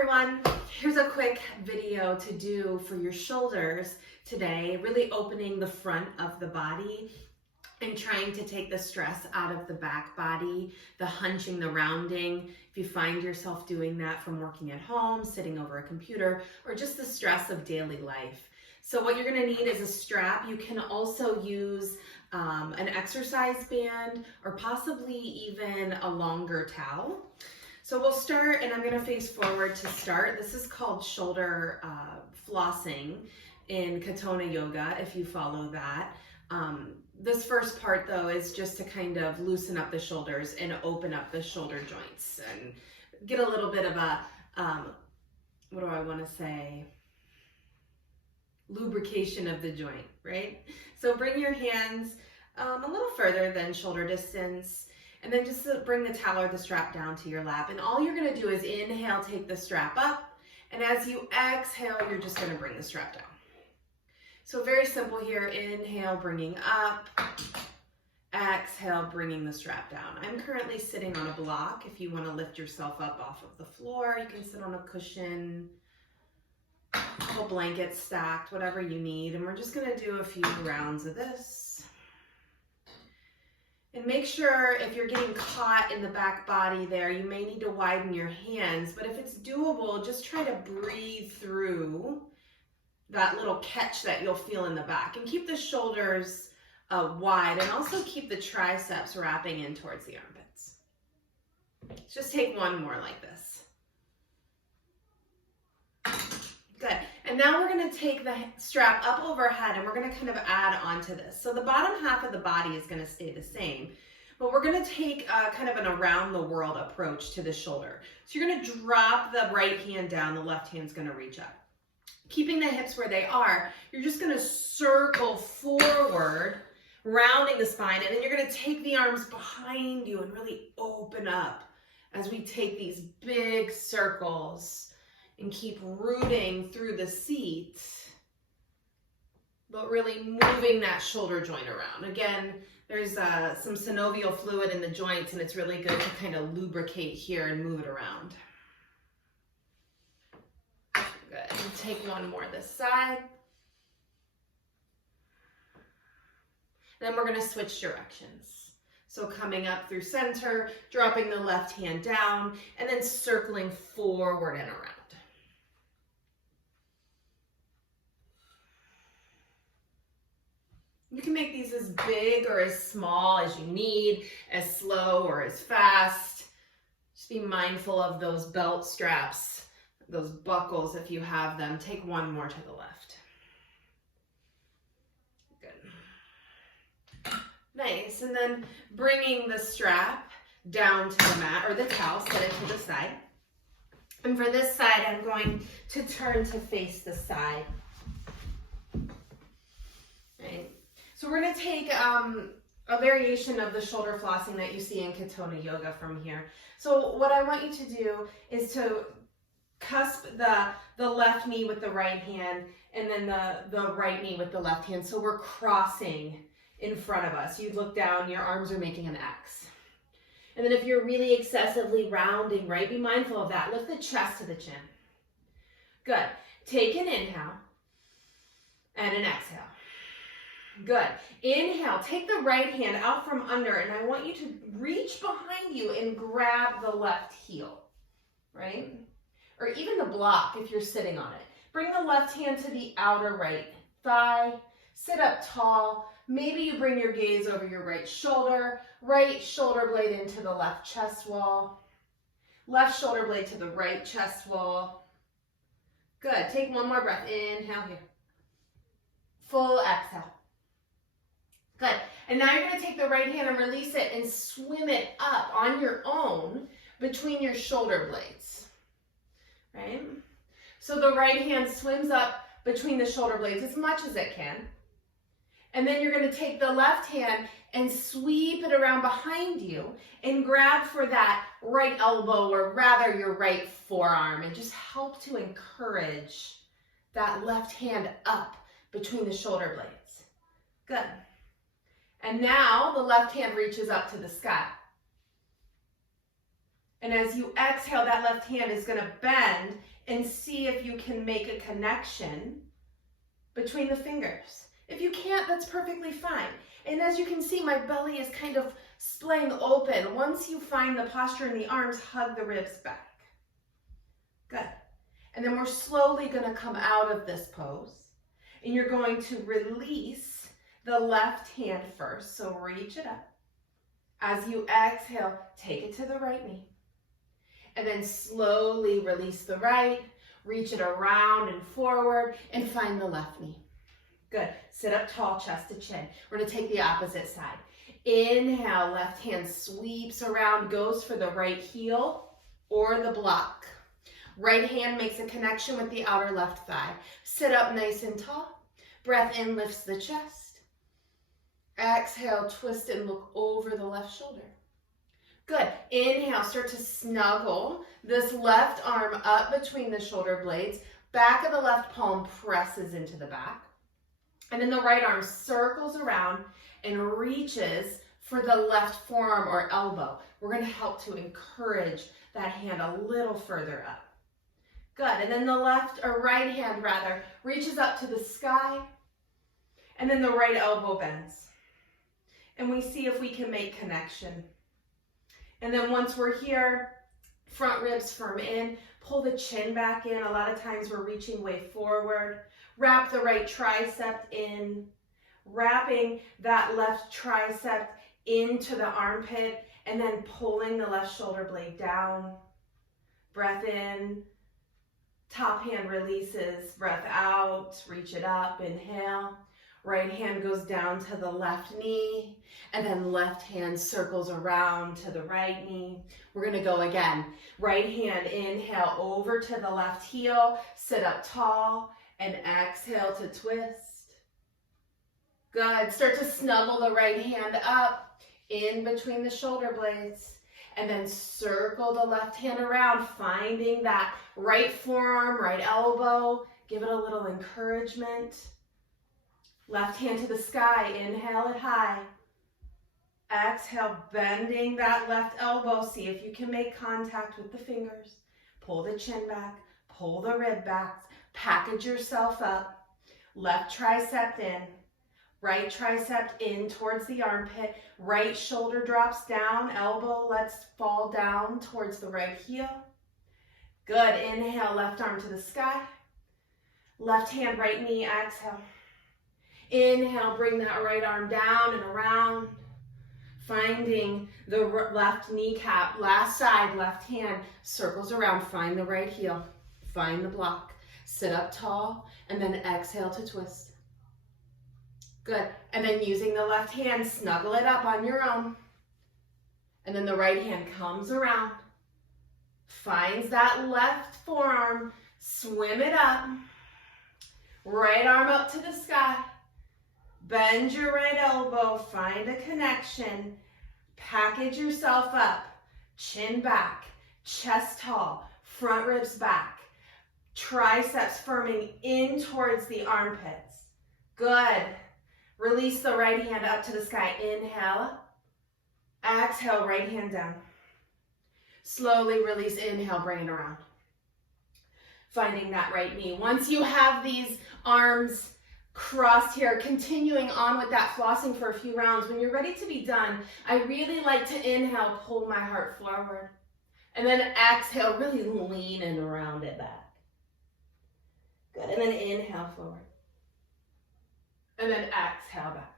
everyone. Here's a quick video to do for your shoulders today, really opening the front of the body and trying to take the stress out of the back body, the hunching, the rounding. If you find yourself doing that from working at home, sitting over a computer, or just the stress of daily life. So what you're gonna need is a strap. You can also use an exercise band or possibly even a longer towel. So we'll start, and I'm gonna face forward to start. This is called shoulder flossing in Katona Yoga, if you follow that. This first part though is just to kind of loosen up the shoulders and open up the shoulder joints and get a little bit of a, what do I wanna say? Lubrication of the joint, right? So bring your hands a little further than shoulder distance, and then just bring the towel or the strap down to your lap. And all you're gonna do is inhale, take the strap up, and as you exhale, you're just gonna bring the strap down. So very simple here, inhale, bringing up, exhale, bringing the strap down. I'm currently sitting on a block. If you wanna lift yourself up off of the floor, you can sit on a cushion, a couple blankets stacked, whatever you need. And we're just gonna do a few rounds of this. And make sure if you're getting caught in the back body there, you may need to widen your hands, but if it's doable, just try to breathe through that little catch that you'll feel in the back, and keep the shoulders wide, and also keep the triceps wrapping in towards the armpits. Just take one more like this. Good. And now we're going to take the strap up overhead, and we're going to kind of add on to this. So the bottom half of the body is going to stay the same, but we're going to take kind of an around the world approach to the shoulder. So you're going to drop the right hand down, the left hand's going to reach up. Keeping the hips where they are, you're just going to circle forward, rounding the spine, and then you're going to take the arms behind you and really open up as we take these big circles. And keep rooting through the seat, but really moving that shoulder joint around. Again, there's some synovial fluid in the joints, and it's really good to kind of lubricate here and move it around. Good. And take one more this side. Then we're going to switch directions. So coming up through center, dropping the left hand down, and then circling forward and around. You can make these as big or as small as you need, as slow or as fast. Just be mindful of those belt straps, those buckles if you have them. Take one more to the left. Good. Nice. And then bringing the strap down to the mat or the towel, set it to the side. And for this side, I'm going to turn to face the side. Right. So we're going to take a variation of the shoulder flossing that you see in Katona Yoga from here. So what I want you to do is to cusp the left knee with the right hand, and then the right knee with the left hand. So we're crossing in front of us. You look down, your arms are making an X. And then if you're really excessively rounding, right, be mindful of that. Lift the chest to the chin. Good. Take an inhale and an exhale. Good. Inhale, take the right hand out from under, and I want you to reach behind you and grab the left heel, right? Or even the block if you're sitting on it. Bring the left hand to the outer right thigh, sit up tall. Maybe you bring your gaze over your right shoulder blade into the left chest wall, left shoulder blade to the right chest wall. Good. Take one more breath. Inhale here. Full exhale. Good. And now you're going to take the right hand and release it and swim it up on your own between your shoulder blades, right? So the right hand swims up between the shoulder blades as much as it can. And then you're going to take the left hand and sweep it around behind you and grab for that right elbow, or rather your right forearm, and just help to encourage that left hand up between the shoulder blades. Good. And now the left hand reaches up to the sky. And as you exhale, that left hand is going to bend and see if you can make a connection between the fingers. If you can't, that's perfectly fine. And as you can see, my belly is kind of splaying open. Once you find the posture in the arms, hug the ribs back. Good. And then we're slowly going to come out of this pose. And you're going to release the left hand first. So reach it up. As you exhale, take it to the right knee. And then slowly release the right, reach it around and forward, and find the left knee. Good. Sit up tall, chest to chin. We're going to take the opposite side. Inhale, left hand sweeps around, goes for the right heel or the block. Right hand makes a connection with the outer left thigh. Sit up nice and tall. Breath in lifts the chest. Exhale, twist and look over the left shoulder. Good. Inhale, start to snuggle this left arm up between the shoulder blades. Back of the left palm presses into the back. And then the right arm circles around and reaches for the left forearm or elbow. We're going to help to encourage that hand a little further up. Good. And then the left or right hand rather reaches up to the sky. And then the right elbow bends. And we see if we can make connection. And then once we're here, front ribs firm in, pull the chin back in. A lot of times we're reaching way forward. Wrap the right tricep in, wrapping that left tricep into the armpit, and then pulling the left shoulder blade down. Breath in, top hand releases, breath out, reach it up, inhale. Right hand goes down to the left knee, and then left hand circles around to the right knee. We're going to go again. Right hand, inhale over to the left heel, sit up tall, and exhale to twist. Good. Start to snuggle the right hand up in between the shoulder blades, and then circle the left hand around, finding that right forearm, right elbow. Give it a little encouragement. Left hand to the sky, inhale it high. Exhale, bending that left elbow. See if you can make contact with the fingers. Pull the chin back, pull the rib back, package yourself up. Left tricep in, right tricep in towards the armpit. Right shoulder drops down, elbow lets fall down towards the right heel. Good, inhale, left arm to the sky. Left hand, right knee, exhale. Inhale, bring that right arm down and around, finding the left kneecap, last side, left hand, circles around, find the right heel, find the block, sit up tall, and then exhale to twist. Good, and then using the left hand, snuggle it up on your own, and then the right hand comes around, finds that left forearm, swim it up, right arm up to the sky. Bend your right elbow, find a connection, package yourself up, chin back, chest tall, front ribs back, triceps firming in towards the armpits. Good. Release the right hand up to the sky. Inhale. Exhale, right hand down. Slowly release, inhale, bring it around. Finding that right knee. Once you have these arms crossed here, continuing on with that flossing for a few rounds. When you're ready to be done, I really like to inhale, pull my heart forward. And then exhale, really lean and round it back. Good, and then inhale forward. And then exhale back.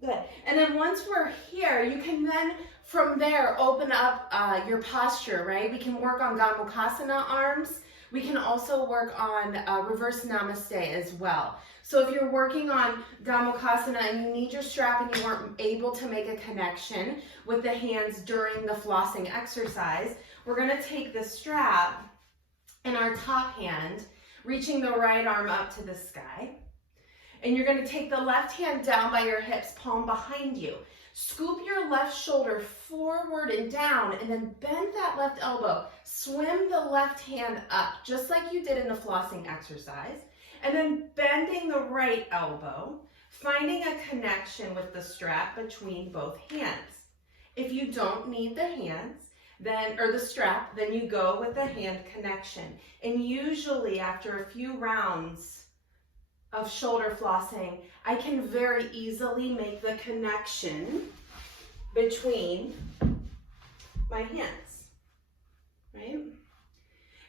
Good, and then once we're here, you can then from there open up your posture, right? We can work on Gomukhasana arms. We can also work on reverse namaste as well. So if you're working on Gomukhasana and you need your strap and you weren't able to make a connection with the hands during the flossing exercise, we're going to take the strap in our top hand, reaching the right arm up to the sky. And you're going to take the left hand down by your hips, palm behind you. Scoop your left shoulder forward and down, and then bend that left elbow. Swim the left hand up, just like you did in the flossing exercise. And then bending the right elbow, finding a connection with the strap between both hands. If you don't need the hands, then, or the strap, then you go with the hand connection. And usually after a few rounds of shoulder flossing, I can very easily make the connection between my hands, right?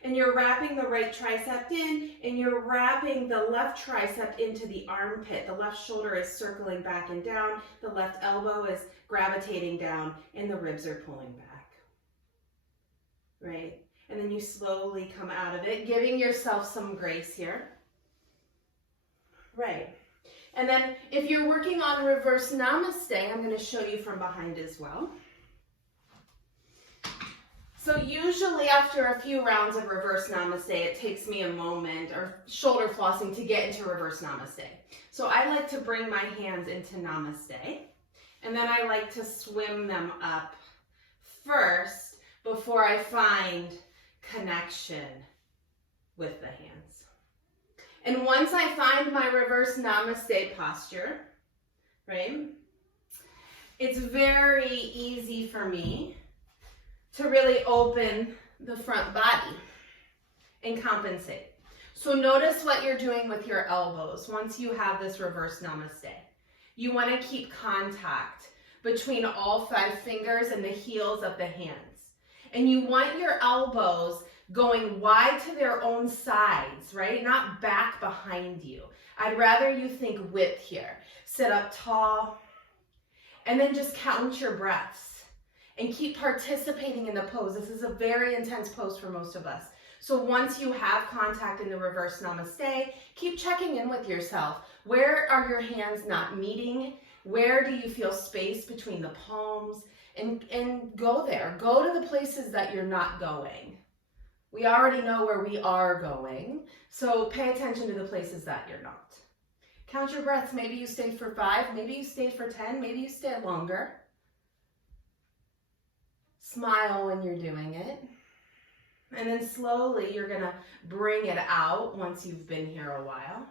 And you're wrapping the right tricep in, and you're wrapping the left tricep into the armpit. The left shoulder is circling back and down, the left elbow is gravitating down, and the ribs are pulling back, right? And then you slowly come out of it, giving yourself some grace here, right? And then if you're working on reverse namaste, I'm going to show you from behind as well. So usually after a few rounds of reverse namaste, it takes me a moment, or shoulder flossing, to get into reverse namaste. So I like to bring my hands into namaste, and then I like to swim them up first before I find connection with the hands. And once I find my reverse namaste posture, right, it's very easy for me to really open the front body and compensate. So notice what you're doing with your elbows once you have this reverse namaste. You want to keep contact between all 5 fingers and the heels of the hands. And you want your elbows going wide to their own sides, right? Not back behind you. I'd rather you think width here. Sit up tall, and then just count your breaths. And keep participating in the pose. This is a very intense pose for most of us. So once you have contact in the reverse namaste, keep checking in with yourself. Where are your hands not meeting? Where do you feel space between the palms? And go there. Go to the places that you're not going. We already know where we are going, so pay attention to the places that you're not. Count your breaths. Maybe you stayed for 5, maybe you stayed for 10, maybe you stayed longer. Smile when you're doing it. And then slowly you're going to bring it out once you've been here a while.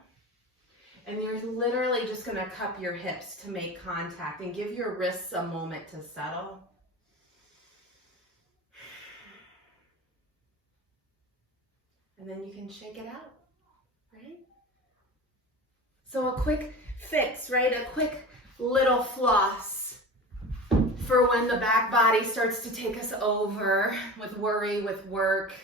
And you're literally just going to cup your hips to make contact and give your wrists a moment to settle. And then you can shake it out, right? So a quick fix, right? A quick little floss for when the back body starts to take us over with worry, with work,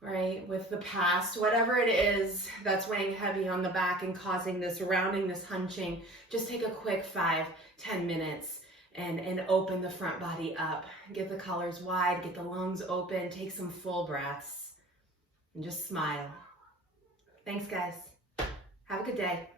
right? With the past, whatever it is that's weighing heavy on the back and causing this rounding, this hunching. Just take a quick 5-10 minutes and open the front body up. Get the collars wide, get the lungs open, take some full breaths, and just smile. Thanks, guys. Have a good day.